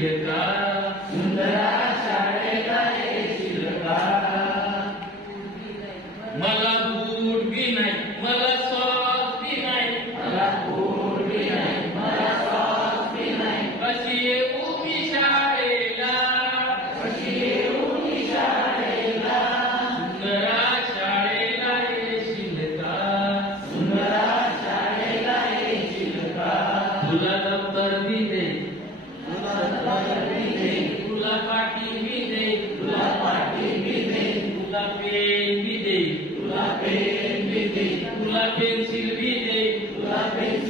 शिरता पर भी दे। दूल्हा पार्टी भी दे दूल्हा पार्टी भी दे। दूल्हा पेन भी दे दूल्हा पेन भी दे दूल्हा पेंसिल भी दे दूल्हा पेंसिल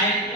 I